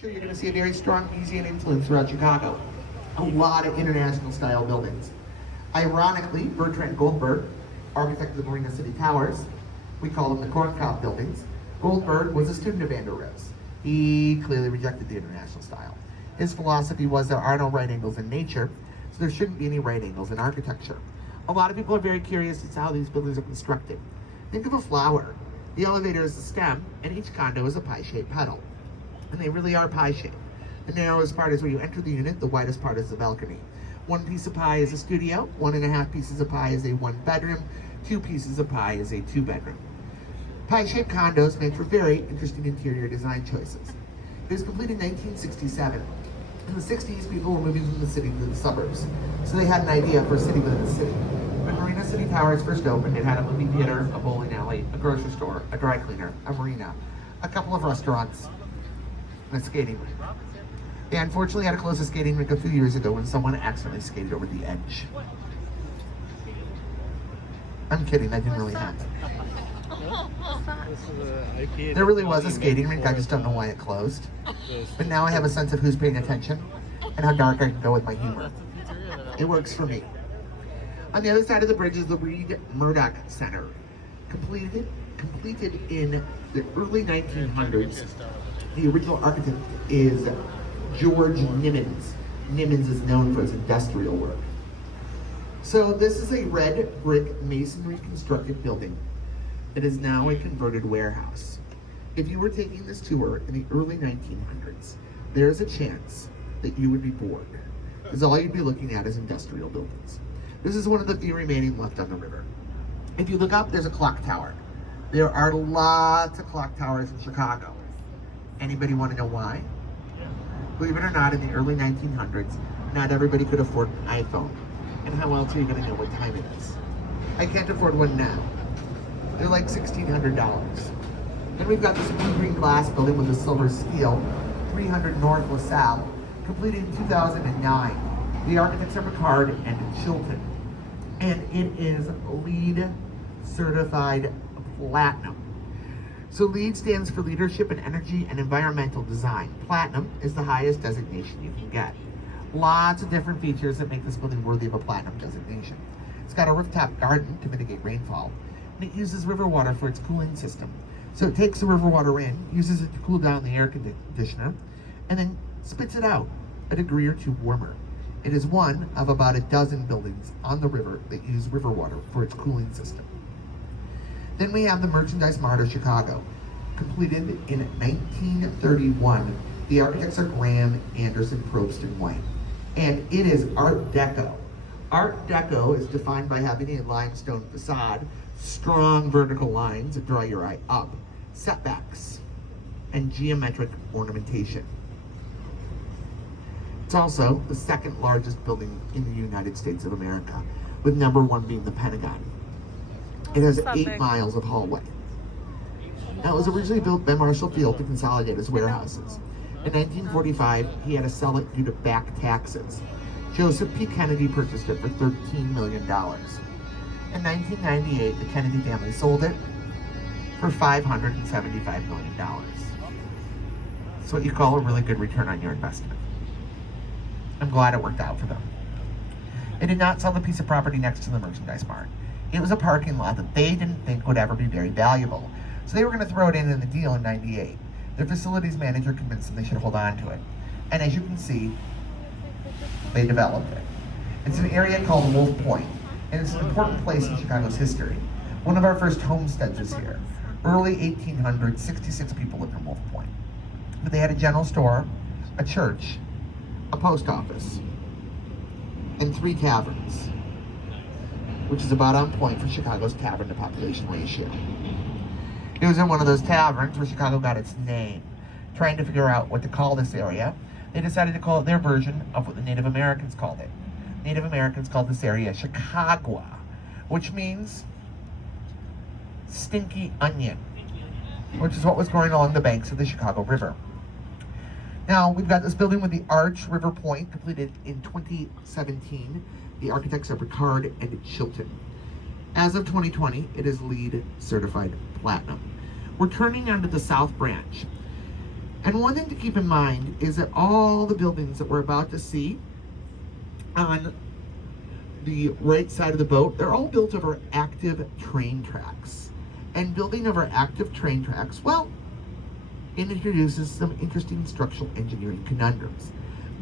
Sure, you're going to see a very strong Bayesian influence throughout Chicago. A lot of international style buildings. Ironically, Bertrand Goldberg, architect of the Marina City Towers, we call them the corn cob buildings. Goldberg was a student of Van der Rohe's. He clearly rejected the international style. His philosophy was there are no right angles in nature, so there shouldn't be any right angles in architecture. A lot of people are very curious as to how these buildings are constructed. Think of a flower. The elevator is the stem, and each condo is a pie-shaped petal. And they really are pie-shaped. The narrowest part is where you enter the unit, the widest part is the balcony. One piece of pie is a studio, 1.5 pieces of pie is a 1-bedroom, 2 pieces of pie is a 2-bedroom. Pie-shaped condos make for very interesting interior design choices. It was completed in 1967. In the 60s, people were moving from the city to the suburbs, so they had an idea for a city within the city. When Marina City Towers first opened, it had a movie theater, a bowling alley, a grocery store, a dry cleaner, a marina, a couple of restaurants, and a skating rink. They unfortunately had to close the skating rink a few years ago when someone accidentally skated over the edge. I'm kidding, that didn't really happen. There really was a skating rink, I just don't know why it closed. But now I have a sense of who's paying attention and how dark I can go with my humor. It works for me. On the other side of the bridge is the Reed Murdoch Center. Completed in the early 1900s. The original architect is George Nimmons. Nimmons is known for his industrial work. So this is a red brick masonry constructed building that is now a converted warehouse. If you were taking this tour in the early 1900s, there's a chance that you would be bored, because all you'd be looking at is industrial buildings. This is one of the few remaining left on the river. If you look up, there's a clock tower. There are lots of clock towers in Chicago. Anybody want to know why? Believe it or not, in the early 1900s, not everybody could afford an iPhone. And how else are you going to know what time it is? I can't afford one now. They're like $1,600. Then we've got this blue green glass building with a silver steel, 300 North LaSalle, completed in 2009. The architects are Picard and Chilton. And it is LEED certified platinum. So LEED stands for Leadership in Energy and Environmental Design. Platinum is the highest designation you can get. Lots of different features that make this building worthy of a platinum designation. It's got a rooftop garden to mitigate rainfall, and it uses river water for its cooling system. So it takes the river water in, uses it to cool down the air conditioner, and then spits it out a degree or two warmer. It is one of about a dozen buildings on the river that use river water for its cooling system. Then we have the Merchandise Mart of Chicago. Completed in 1931, the architects are Graham, Anderson, Probst, and White. And it is Art Deco. Art Deco is defined by having a limestone facade, strong vertical lines that draw your eye up, setbacks, and geometric ornamentation. It's also the second largest building in the United States of America, with number 1 being the Pentagon. It has 8 miles of hallway. Now, it was originally built by Marshall Field to consolidate his warehouses. In 1945, he had to sell it due to back taxes. Joseph P. Kennedy purchased it for $13 million. In 1998, the Kennedy family sold it for $575 million. It's what you call a really good return on your investment. I'm glad it worked out for them. They did not sell the piece of property next to the Merchandise Mart. It was a parking lot that they didn't think would ever be very valuable, so they were going to throw it in the deal in '98. Their facilities manager convinced them they should hold on to it. And as you can see, they developed it. It's an area called Wolf Point, and it's an important place in Chicago's history. One of our first homesteads is here. Early 1800s, 66 people lived in Wolf Point. But they had a general store, a church, a post office, and 3 taverns, which is about on point for Chicago's tavern to population ratio. It was in one of those taverns where Chicago got its name. Trying to figure out what to call this area, they decided to call it their version of what the Native Americans called it. Native Americans called this area Chicagua, which means stinky onion, which is what was growing along the banks of the Chicago River. Now, we've got this building with the arch, River Point, completed in 2017. The architects are Picard and Chilton. As of 2020, it is LEED certified platinum. We're turning onto the South Branch. And one thing to keep in mind is that all the buildings that we're about to see on the right side of the boat, they're all built over active train tracks. And building over active train tracks, well, it introduces some interesting structural engineering conundrums,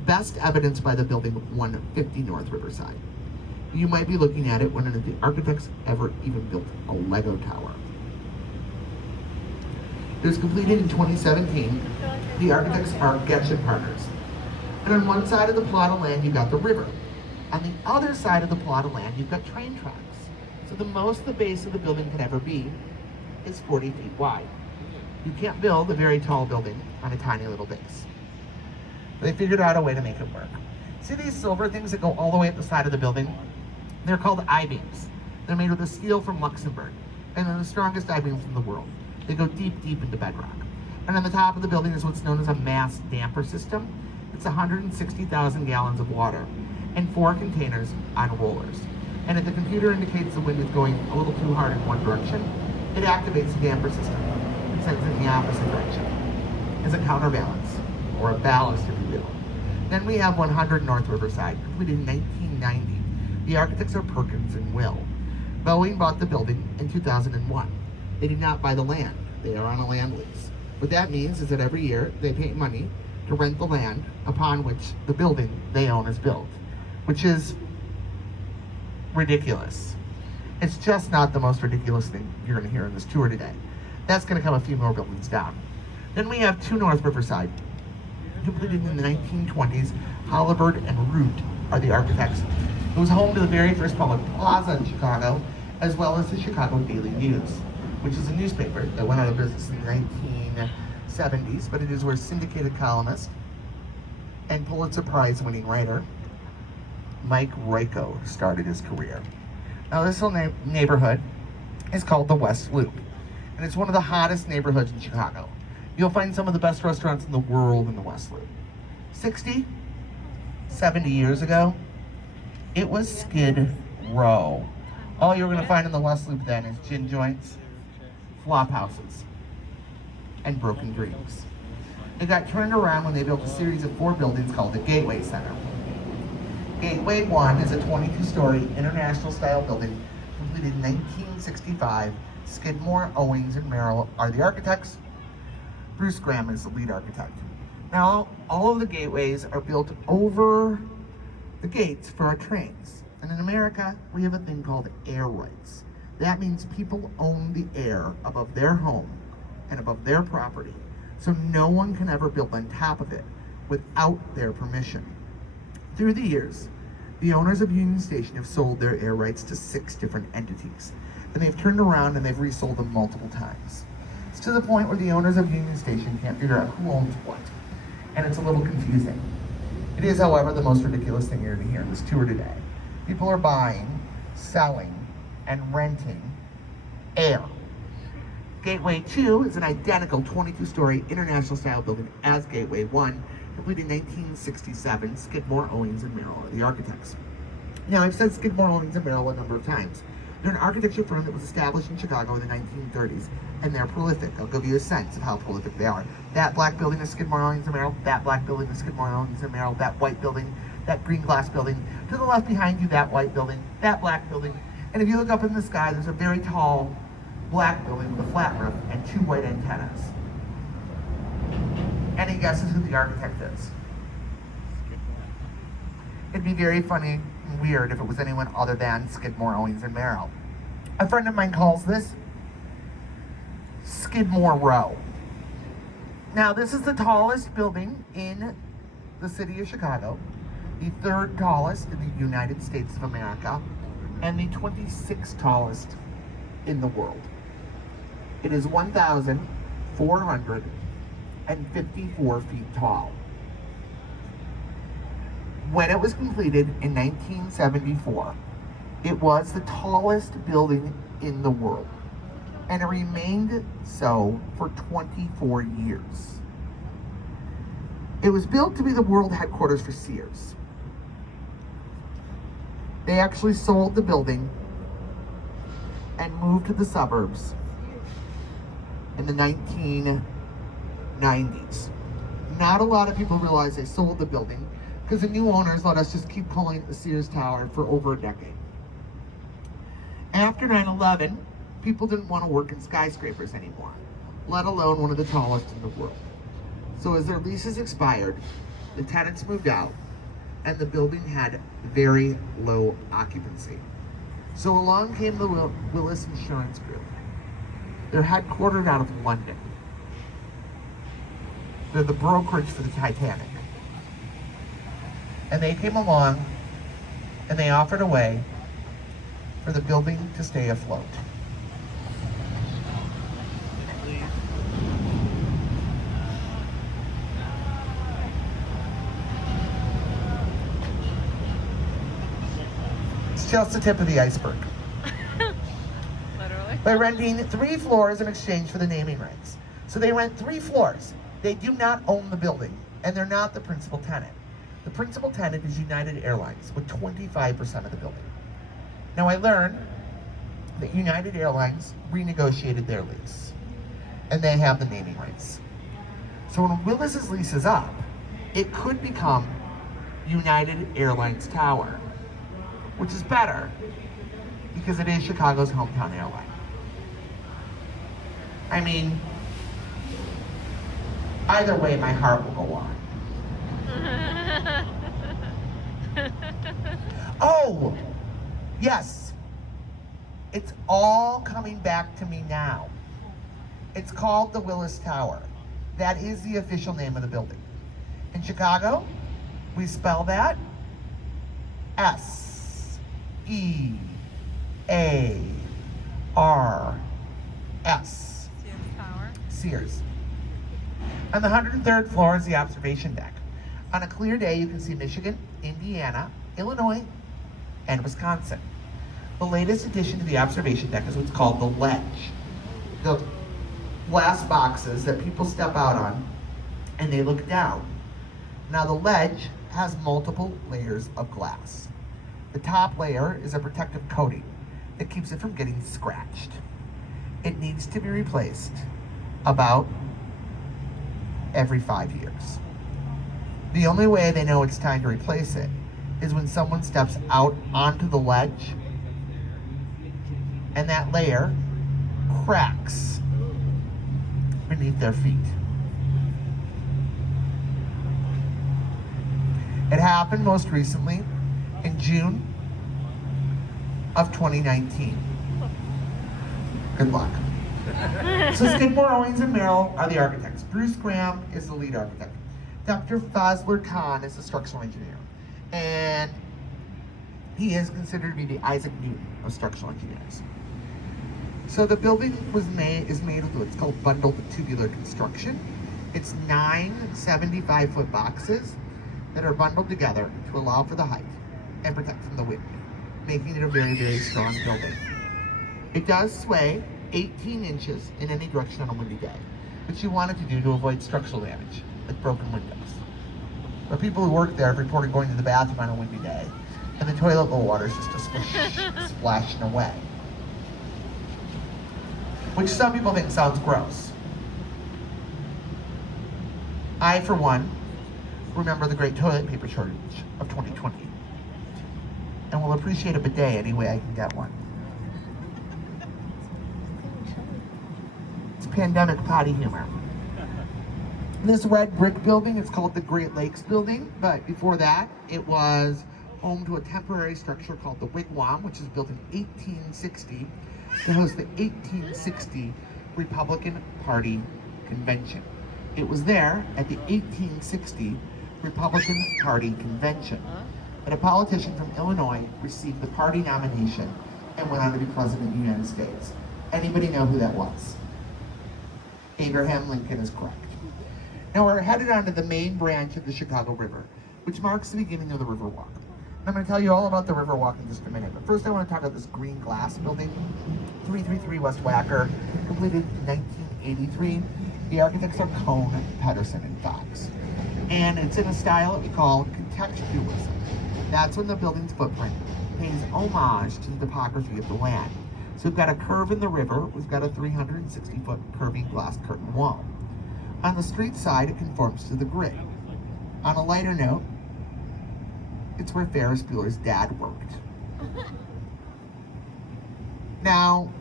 best evidenced by the building 150 North Riverside. You might be looking at it when none of the architects ever even built a Lego tower. It was completed in 2017. The architects are Getchell Partners. And on one side of the plot of land, you've got the river. On the other side of the plot of land, you've got train tracks. So the most the base of the building can ever be is 40 feet wide. You can't build a very tall building on a tiny little base. They figured out a way to make it work. See these silver things that go all the way up the side of the building? They're called I-beams. They're made with a steel from Luxembourg, and they're the strongest I-beams in the world. They go deep, deep into bedrock. And on the top of the building is what's known as a mass damper system. It's 160,000 gallons of water and 4 containers on rollers. And if the computer indicates the wind is going a little too hard in one direction, it activates the damper system and sends it in the opposite direction as a counterbalance, or a ballast if you will. Then we have 100 North Riverside, completed in 1990. The architects are Perkins and Will. Boeing bought the building in 2001. They did not buy the land. They are on a land lease. What that means is that every year they pay money to rent the land upon which the building they own is built, which is ridiculous. It's just not the most ridiculous thing you're going to hear in this tour today. That's going to come a few more buildings down. Then we have 2 North Riverside, completed in the 1920s. Halliburd and Root are the architects. It was home to the very first public plaza in Chicago, as well as the Chicago Daily News, which is a newspaper that went out of business in the 1970s, but it is where syndicated columnist and Pulitzer Prize winning writer Mike Royko started his career. Now this little neighborhood is called the West Loop, and it's one of the hottest neighborhoods in Chicago. You'll find some of the best restaurants in the world in the West Loop. 60, 70 years ago, it was Skid Row. All you're going to find in the West Loop then is gin joints, flop houses, and broken dreams. It got turned around when they built a series of 4 buildings called the Gateway Center. Gateway 1 is a 22-story international style building completed in 1965. Skidmore, Owings, and Merrill are the architects. Bruce Graham is the lead architect. Now, all of the gateways are built over the gates for our trains. And in America, we have a thing called air rights. That means people own the air above their home and above their property. So no one can ever build on top of it without their permission. Through the years, the owners of Union Station have sold their air rights to 6 different entities. And they've turned around and they've resold them multiple times. It's to the point where the owners of Union Station can't figure out who owns what. And it's a little confusing. It is, however, the most ridiculous thing you're going to hear in this tour today. People are buying, selling, and renting air. Gateway 2 is an identical 22-story international style building as Gateway 1, completed in 1967. Skidmore, Owings, and Merrill are the architects. Now, I've said Skidmore, Owings, and Merrill a number of times. They're an architecture firm that was established in Chicago in the 1930s, and they're prolific. I'll give you a sense of how prolific they are. That black building is Skidmore, Owings, and Merrill. That black building is Skidmore, Owings, and Merrill. That white building, that green glass building. To the left behind you, that white building, that black building. And if you look up in the sky, there's a very tall black building with a flat roof and 2 white antennas. Any guesses who the architect is? It'd be very funny and weird if it was anyone other than Skidmore, Owings, and Merrill. A friend of mine calls this Skidmore Row. Now, this is the tallest building in the city of Chicago, the 3rd tallest in the United States of America, and the 26th tallest in the world. It is 1,454 feet tall. When it was completed in 1974, it was the tallest building in the world, and it remained so for 24 years. It was built to be the world headquarters for Sears. They actually sold the building and moved to the suburbs in the 1990s. Not a lot of people realize they sold the building because the new owners let us just keep calling it the Sears Tower for over a decade. After 9/11, people didn't want to work in skyscrapers anymore, let alone one of the tallest in the world. So as their leases expired, the tenants moved out, and the building had very low occupancy. So along came the Willis Insurance Group. They're headquartered out of London. They're the brokerage for the Titanic. And they came along and they offered a way for the building to stay afloat. It's just the tip of the iceberg. Literally. By renting 3 floors in exchange for the naming rights. So they rent 3 floors. They do not own the building, and they're not the principal tenant. The principal tenant is United Airlines with 25% of the building. Now I learned that United Airlines renegotiated their lease, and they have the naming rights. So when Willis's lease is up, it could become United Airlines Tower, which is better because it is Chicago's hometown airline. I mean, either way, my heart will go on. Oh, yes. It's all coming back to me now. It's called the Willis Tower. That is the official name of the building. In Chicago, we spell that S-E-A-R-S. Sears Tower. Sears. On the 103rd floor is the observation deck. On a clear day, you can see Michigan, Indiana, Illinois, and Wisconsin. The latest addition to the observation deck is what's called the ledge. The glass boxes that people step out on and they look down. Now the ledge has multiple layers of glass. The top layer is a protective coating that keeps it from getting scratched. It needs to be replaced about every 5 years. The only way they know it's time to replace it is when someone steps out onto the ledge and that layer cracks beneath their feet. It happened most recently in June of 2019. Good luck. So Skidmore, Owings, and Merrill are the architects. Bruce Graham is the lead architect. Dr. Fazler Khan is the structural engineer. And he is considered to be the Isaac Newton of structural engineers. So the building is made of what's called bundled tubular construction. It's 9 75-foot boxes that are bundled together to allow for the height and protect from the wind, making it a very, very strong building. It does sway 18 inches in any direction on a windy day, which you want it to do to avoid structural damage, like broken windows. But people who work there have reported going to the bathroom on a windy day, and the toilet bowl water is just a splashing away. Which some people think sounds gross. I, for one, remember the great toilet paper shortage of 2020, and will appreciate a bidet any way I can get one. It's pandemic potty humor. This red brick building is called the Great Lakes Building, but before that, it was home to a temporary structure called the Wigwam, which was built in 1860 to host the 1860 Republican Party Convention. It was there at the 1860 Republican Party Convention that a politician from Illinois received the party nomination and went on to be president of the United States. Anybody know who that was? Abraham Lincoln is correct. Now we're headed onto the main branch of the Chicago River, which marks the beginning of the Riverwalk. I'm going to tell you all about the Riverwalk in just a minute, but first I want to talk about this green glass building, 333 West Wacker, completed in 1983. The architects are Cone, Pedersen, and Fox. And it's in a style that we call contextualism. That's when the building's footprint pays homage to the topography of the land. So we've got a curve in the river, we've got a 360-foot curving glass curtain wall. On the street side, it conforms to the grid. On a lighter note, it's where Ferris Bueller's dad worked. Now,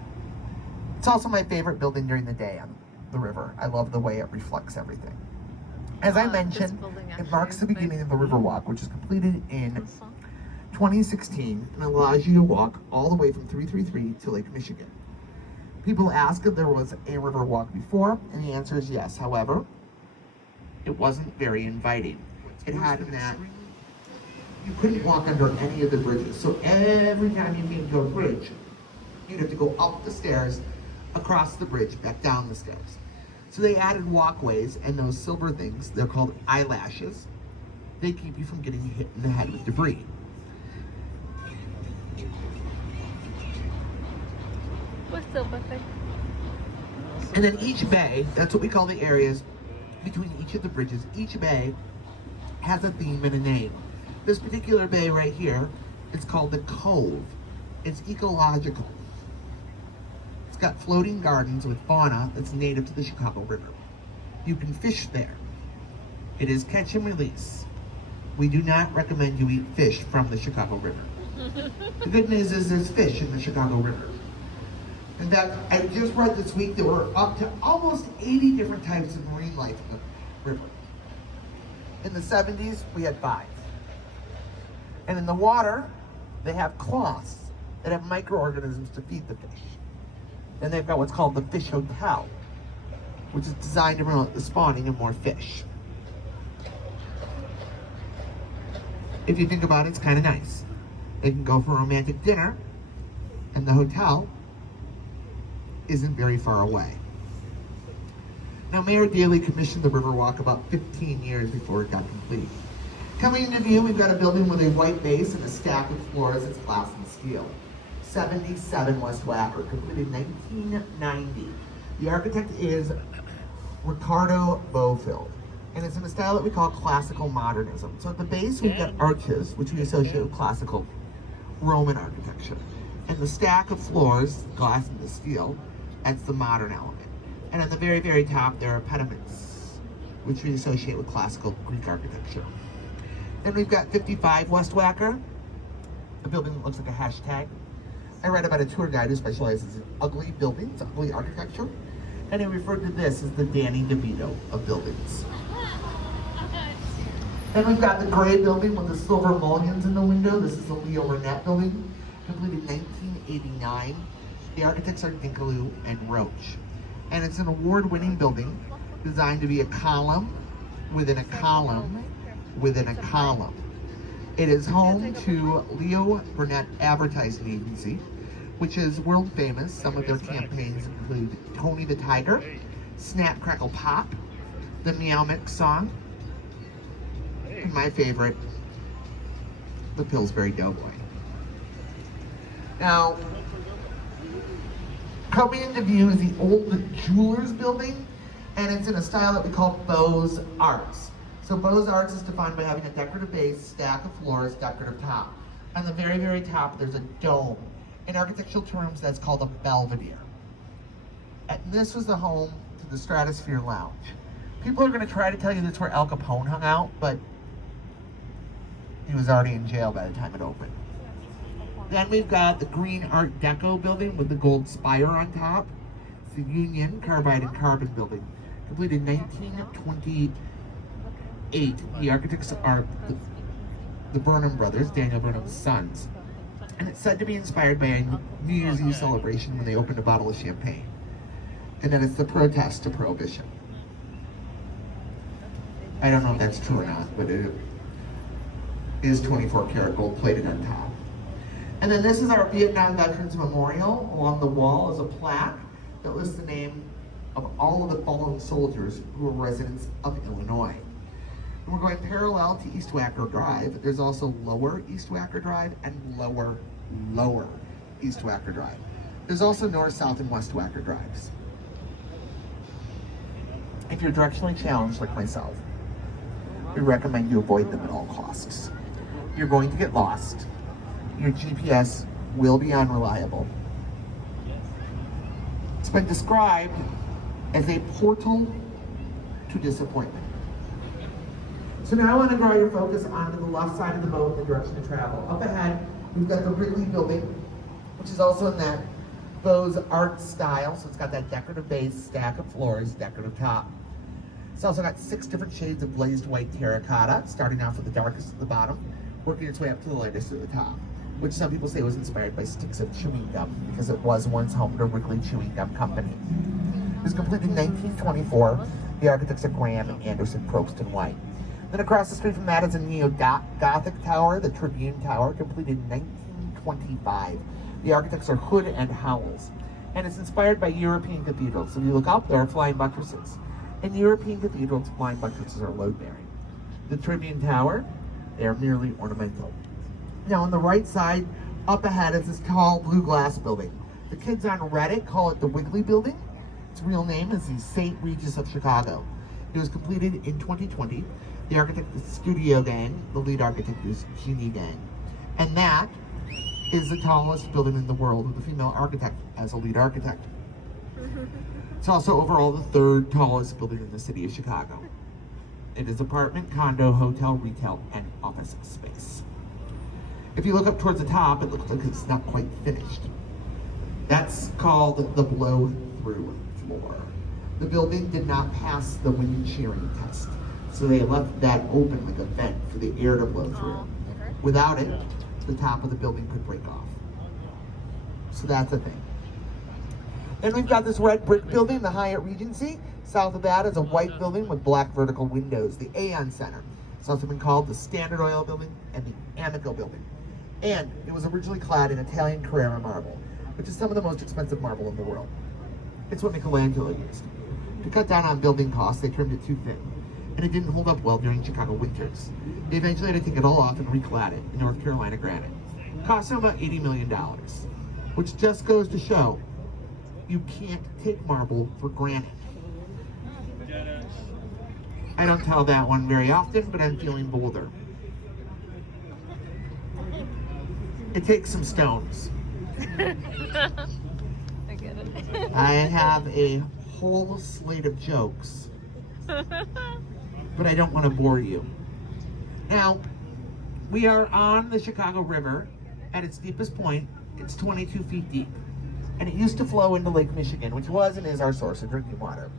it's also my favorite building during the day on the river. I love the way it reflects everything. As I mentioned, it marks the beginning of the Riverwalk, which was completed in 2016 and allows you to walk all the way from 333 to Lake Michigan. People ask if there was a Riverwalk before, and the answer is yes. However, it wasn't very inviting. It had that you couldn't walk under any of the bridges. So every time you came to a bridge, you'd have to go up the stairs, across the bridge, back down the stairs. So they added walkways and those silver things, they're called eyelashes. They keep you from getting hit in the head with debris. What's silver thing? And then each bay, that's what we call the areas between each of the bridges, each bay has a theme and a name. This particular bay right here is called the Cove. It's ecological. It's got floating gardens with fauna that's native to the Chicago River. You can fish there. It is catch and release. We do not recommend you eat fish from the Chicago River. The good news is there's fish in the Chicago River. In fact, I just read this week there were up to almost 80 different types of marine life in the river. In the 70s, we had 5. And in the water, they have cloths that have microorganisms to feed the fish. Then they've got what's called the Fish Hotel, which is designed to promote the spawning of more fish. If you think about it, it's kind of nice. They can go for a romantic dinner, and the hotel isn't very far away. Now, Mayor Daley commissioned the Riverwalk about 15 years before it got complete. Coming into view, we've got a building with a white base and a stack of floors that's glass and steel. 77 West Wacker, completed 1990. The architect is Ricardo Bofill, and it's in a style that we call classical modernism. So at the base, we've got arches, which we associate with classical Roman architecture. And the stack of floors, glass and the steel, that's the modern element. And at the very, very top, there are pediments, which we associate with classical Greek architecture. Then we've got 55 West Wacker, a building that looks like a hashtag. I read about a tour guide who specializes in ugly buildings, ugly architecture, and he referred to this as the Danny DeVito of buildings. Then we've got the gray building with the silver mullions in the window. This is the Leo Burnett building, completed 1989. The architects are Dinkaloo and Roach. And it's an award-winning building designed to be a column within a column within a column. It is home to Leo Burnett Advertising Agency, which is world famous. Some of their campaigns include Tony the Tiger, Snap Crackle Pop, the Meow Mix song, and my favorite, the Pillsbury Doughboy. Now, coming into view is the old Jewelers building, and it's in a style that we call Beaux Arts. So Beaux Arts is defined by having a decorative base, stack of floors, decorative top. On the very, very top, there's a dome. In architectural terms, that's called a belvedere. And this was the home to the Stratosphere Lounge. People are gonna try to tell you that's where Al Capone hung out, but he was already in jail by the time it opened. Then we've got the green Art Deco building with the gold spire on top. It's the Union Carbide and Carbon building, completed 1928. The architects are the Burnham brothers, Daniel Burnham's sons. And it's said to be inspired by a New Year's Eve celebration when they opened a bottle of champagne. And then it's the protest to Prohibition. I don't know if that's true or not, but it is 24 karat gold plated on top. And then this is our Vietnam Veterans Memorial. Along the wall is a plaque that lists the name of all of the fallen soldiers who were residents of Illinois. And we're going parallel to East Wacker Drive. There's also Lower East Wacker Drive and Lower East Wacker Drive. There's also North, South, and West Wacker Drives. If you're directionally challenged like myself, we recommend you avoid them at all costs. You're going to get lost. Your GPS will be unreliable. It's been described as a portal to disappointment. So now I want to draw your focus onto the left side of the boat in the direction of travel. Up ahead, we've got the Wrigley Building, which is also in that Beaux Art style. So it's got that decorative base, stack of floors, decorative top. It's also got 6 different shades of glazed white terracotta, starting off with the darkest at the bottom, working its way up to the lightest at the top, which some people say was inspired by sticks of chewing gum because it was once home to Wrigley Chewing Gum Company. It was completed in 1924. The architects are Graham, Anderson, Probst, and White. Then across the street from that is a neo-Gothic tower, the Tribune Tower, completed in 1925. The architects are Hood and Howells. And it's inspired by European cathedrals. So if you look up, there are flying buttresses. In European cathedrals, flying buttresses are load-bearing. The Tribune Tower, they are merely ornamental. Now on the right side, up ahead is this tall blue glass building. The kids on Reddit call it the Wiggly Building. Its real name is the St. Regis of Chicago. It was completed in 2020. The architect is Studio Gang. The lead architect is Genie Gang. And that is the tallest building in the world with a female architect as a lead architect. It's also overall the 3rd tallest building in the city of Chicago. It is apartment, condo, hotel, retail, and office space. If you look up towards the top, it looks like it's not quite finished. That's called the blow-through floor. The building did not pass the wind shearing test, so they left that open like a vent for the air to blow through. Without it, the top of the building could break off. So that's a thing. Then we've got this red brick building, the Hyatt Regency. South of that is a white building with black vertical windows, the Aon Center. It's also been called the Standard Oil Building and the Amico Building. And it was originally clad in Italian Carrara marble, which is some of the most expensive marble in the world. It's what Michelangelo used. To cut down on building costs, they trimmed it too thin, and it didn't hold up well during Chicago winters. They eventually had to take it all off and reclad it in North Carolina granite. Cost them about $80 million, which just goes to show you can't take marble for granted. I don't tell that one very often, but I'm feeling bolder. It takes some stones. I get it. I have a whole slate of jokes, but I don't want to bore you. Now, we are on the Chicago River. At its deepest point, it's 22 feet deep, and it used to flow into Lake Michigan, which was and is our source of drinking water.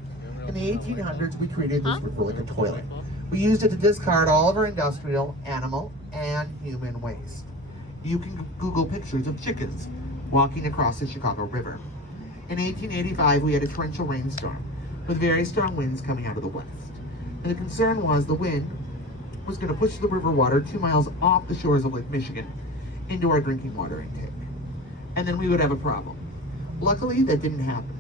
In the 1800s, we treated this river like a toilet. We used it to discard all of our industrial, animal, and human waste. You can Google pictures of chickens walking across the Chicago River. In 1885, we had a torrential rainstorm with very strong winds coming out of the west. And the concern was the wind was going to push the river water 2 miles off the shores of Lake Michigan into our drinking water intake. And then we would have a problem. Luckily, that didn't happen.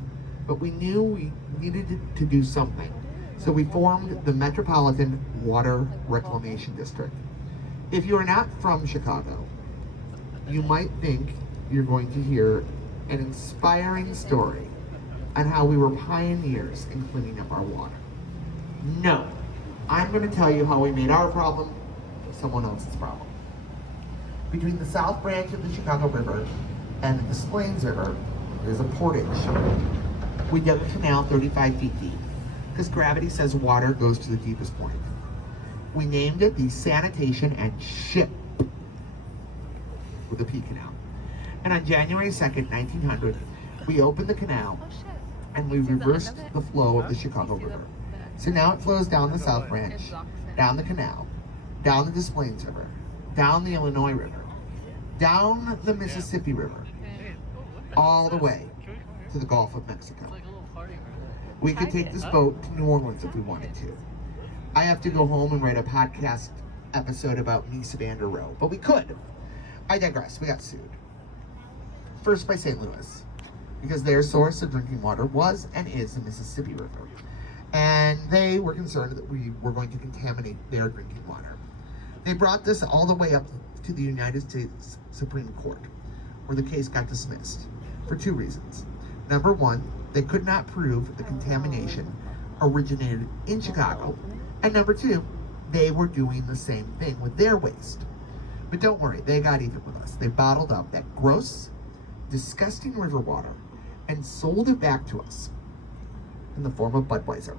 But we knew we needed to do something. So we formed the Metropolitan Water Reclamation District. If you are not from Chicago, you might think you're going to hear an inspiring story on how we were pioneers in cleaning up our water. No, I'm going to tell you how we made our problem someone else's problem. Between the South Branch of the Chicago River and the Des Plaines River, there's a portage. We dug a canal 35 feet deep because gravity says water goes to the deepest point. We named it the Sanitation and Ship with a P canal. And on January 2nd, 1900, we opened the canal and we reversed the flow of the Chicago River. So now it flows down the South Branch, down the canal, down the Des Plaines River, down the Illinois River, down the Mississippi River, all the way to the Gulf of Mexico. We could take this boat to New Orleans if we wanted to. I have to go home and write a podcast episode about Mies van der Rohe, but we could. I digress, we got sued. First by St. Louis, because their source of drinking water was and is the Mississippi River. And they were concerned that we were going to contaminate their drinking water. They brought this all the way up to the United States Supreme Court, where the case got dismissed for 2 reasons. Number one, they could not prove the contamination originated in Chicago. And number 2, they were doing the same thing with their waste. But don't worry, they got even with us. They bottled up that gross, disgusting river water and sold it back to us in the form of Budweiser.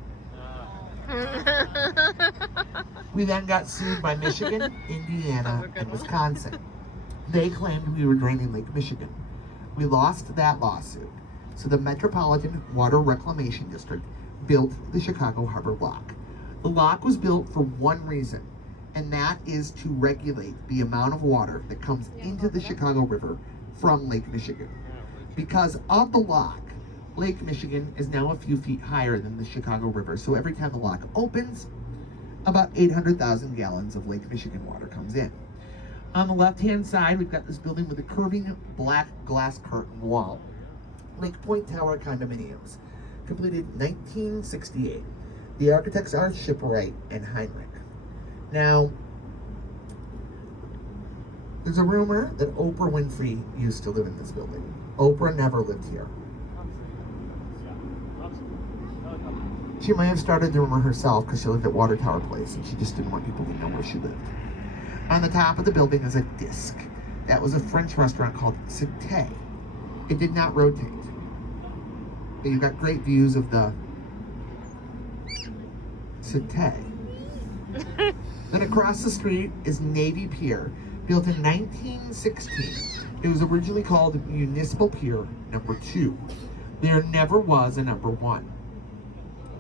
We then got sued by Michigan, Indiana, and Wisconsin. They claimed we were draining Lake Michigan. We lost that lawsuit, so the Metropolitan Water Reclamation District built the Chicago Harbor Lock. The lock was built for one reason, and that is to regulate the amount of water that comes into the Chicago River from Lake Michigan. Because of the lock, Lake Michigan is now a few feet higher than the Chicago River, so every time the lock opens, about 800,000 gallons of Lake Michigan water comes in. On the left-hand side, we've got this building with a curving black glass curtain wall. Lake Point Tower condominiums, completed 1968. The architects are Shipwright and Heinrich. Now, there's a rumor that Oprah Winfrey used to live in this building. Oprah never lived here. She might have started the rumor herself because she lived at Water Tower Place and she just didn't want people to know where she lived. On the top of the building is a disc. That was a French restaurant called Cité. It did not rotate. But you got great views of the Cité. Then across the street is Navy Pier, built in 1916. It was originally called Municipal Pier Number 2. There never was a number 1.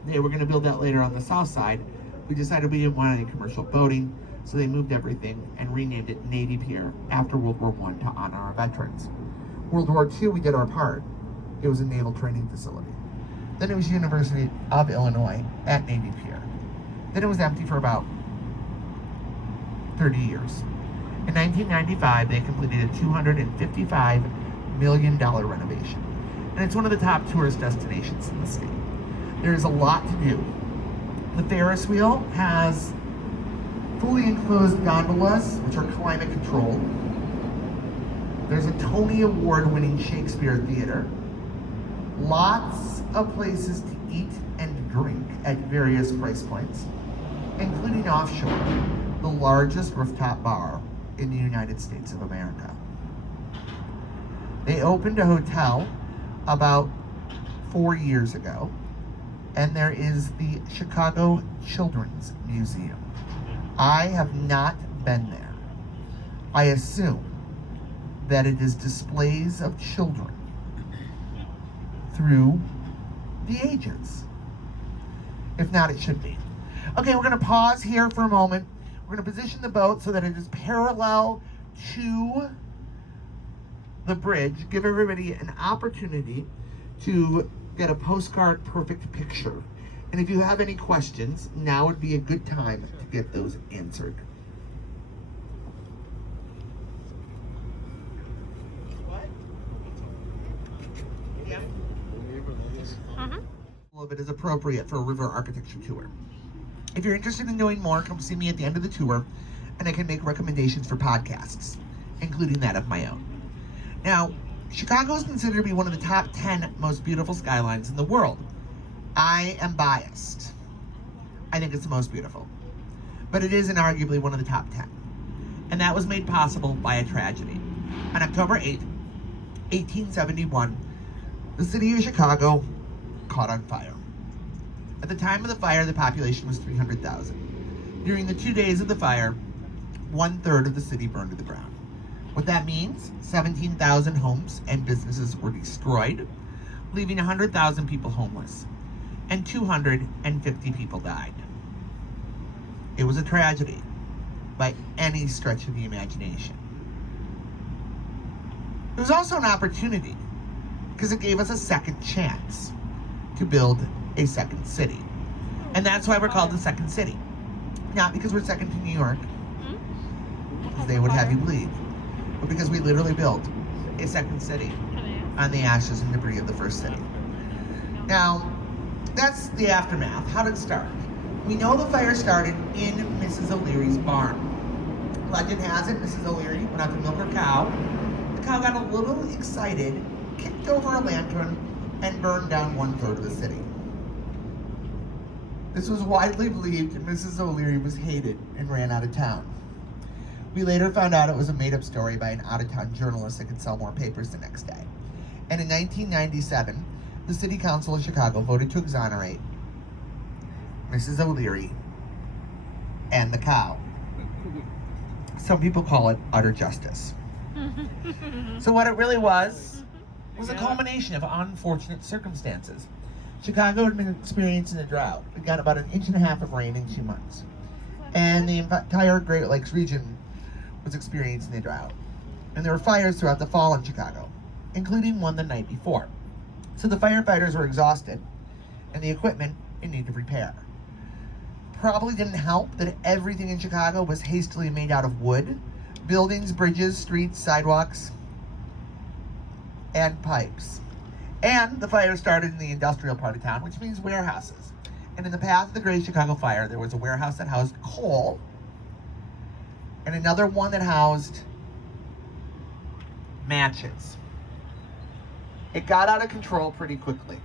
They were going to build that later on the south side. We decided we didn't want any commercial boating, so they moved everything and renamed it Navy Pier after World War I to honor our veterans. World War II, we did our part. It was a naval training facility. Then it was University of Illinois at Navy Pier. Then it was empty for about 30 years. In 1995, they completed a $255 million renovation. And it's one of the top tourist destinations in the state. There's a lot to do. The Ferris wheel has fully enclosed gondolas, which are climate controlled. There's a Tony Award-winning Shakespeare Theater. Lots of places to eat and drink at various price points, including Offshore, the largest rooftop bar in the United States of America. They opened a hotel about 4 years ago, and there is the Chicago Children's Museum. I have not been there. I assume that it is displays of children through the ages. If not, it should be. Okay, we're gonna pause here for a moment. We're gonna position the boat so that it is parallel to the bridge, give everybody an opportunity to get a postcard perfect picture. And if you have any questions, now would be a good time to get those answered. A little bit is appropriate for a river architecture tour. If you're interested in knowing more, come see me at the end of the tour, and I can make recommendations for podcasts, including that of my own. Now, Chicago is considered to be one of the top 10 most beautiful skylines in the world. I am biased. I think it's the most beautiful. But it is inarguably one of the top 10. And that was made possible by a tragedy. On October 8, 1871, the city of Chicago caught on fire. At the time of the fire, the population was 300,000. During the 2 days of the fire, 1/3 of the city burned to the ground. What that means, 17,000 homes and businesses were destroyed, leaving 100,000 people homeless, and 250 people died. It was a tragedy by any stretch of the imagination. It was also an opportunity because it gave us a second chance to build a second city. And that's why we're called the Second City. Not because we're second to New York, because they would have you believe, but because we literally built a second city on the ashes and debris of the first city. Now, that's the aftermath. How did it start? We know the fire started in Mrs. O'Leary's barn. Legend has it, Mrs. O'Leary went out to milk her cow. The cow got a little excited, kicked over a lantern, and burned down 1/3 of the city. This was widely believed Mrs. O'Leary was hated and ran out of town. We later found out it was a made-up story by an out-of-town journalist that could sell more papers the next day. And in 1997, the City Council of Chicago voted to exonerate Mrs. O'Leary, and the cow. Some people call it utter justice. So what it really was a culmination of unfortunate circumstances. Chicago had been experiencing a drought. We got about 1.5 inches of rain in 2 months. And the entire Great Lakes region was experiencing a drought. And there were fires throughout the fall in Chicago, including one the night before. So the firefighters were exhausted, and the equipment in need of repair. Probably didn't help that everything in Chicago was hastily made out of wood. Buildings, bridges, streets, sidewalks, and pipes. And the fire started in the industrial part of town, which means warehouses. And in the path of the Great Chicago Fire, there was a warehouse that housed coal, and another one that housed matches. It got out of control pretty quickly.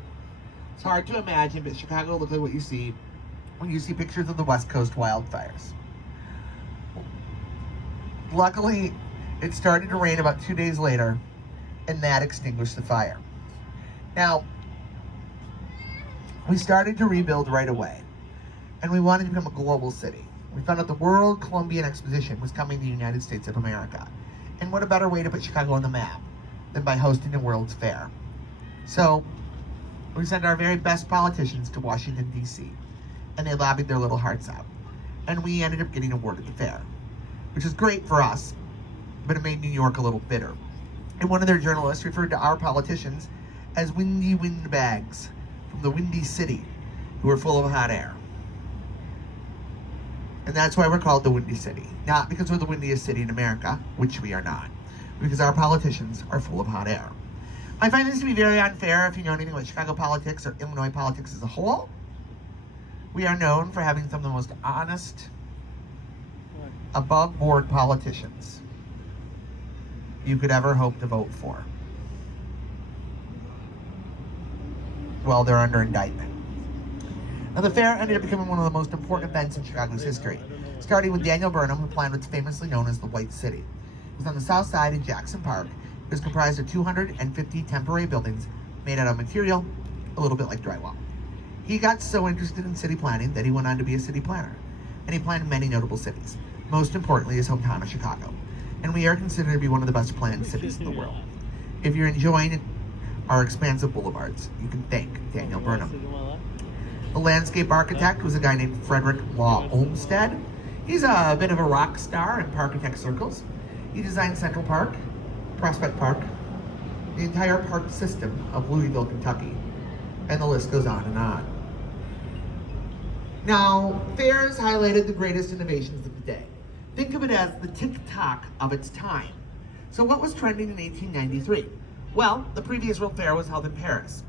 It's hard to imagine, but Chicago looked like what you see when you see pictures of the West Coast wildfires. Luckily, it started to rain about 2 days later, and that extinguished the fire. Now, we started to rebuild right away, and we wanted to become a global city. We found out the World Columbian Exposition was coming to the United States of America. And what a better way to put Chicago on the map than by hosting a World's Fair. So, we sent our very best politicians to Washington, D.C., and they lobbied their little hearts out. And we ended up getting awarded the fair, which is great for us, but it made New York a little bitter. And one of their journalists referred to our politicians as windy windbags from the Windy City, who were full of hot air. And that's why we're called the Windy City. Not because we're the windiest city in America, which we are not, because our politicians are full of hot air. I find this to be very unfair if you know anything about Chicago politics or Illinois politics as a whole. We are known for having some of the most honest, above-board politicians you could ever hope to vote for. Well, they're under indictment. Now, the fair ended up becoming one of the most important events in Chicago's history, starting with Daniel Burnham, who planned what's famously known as the White City. It was on the south side in Jackson Park. It was comprised of 250 temporary buildings made out of material a little bit like drywall. He got so interested in city planning that he went on to be a city planner, and he planned many notable cities, most importantly his hometown of Chicago. And we are considered to be one of the best planned cities in the world. If you're enjoying our expansive boulevards, you can thank Daniel Burnham. The landscape architect was a guy named Frederick Law Olmsted. He's a bit of a rock star in architect circles. He designed Central Park, Prospect Park, the entire park system of Louisville, Kentucky, and the list goes on and on. Now, fairs highlighted the greatest innovations of the day. Think of it as the tick-tock of its time. So what was trending in 1893? Well, the previous World Fair was held in Paris.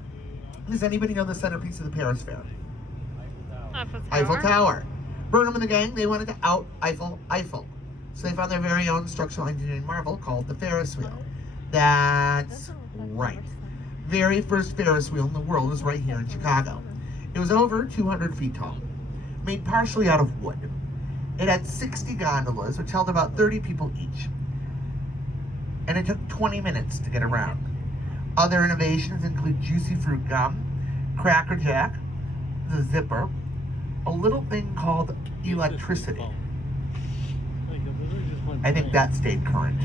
Does anybody know the centerpiece of the Paris Fair? Eiffel Tower. Burnham and the gang, they wanted to out Eiffel. So they found their very own structural engineering marvel called the Ferris wheel. That's right. Very first Ferris wheel in the world was right here in Chicago. It was over 200 feet tall, made partially out of wood. It had 60 gondolas, which held about 30 people each. And it took 20 minutes to get around. Other innovations include juicy fruit gum, Cracker Jack, the zipper, a little thing called electricity. I think that stayed current.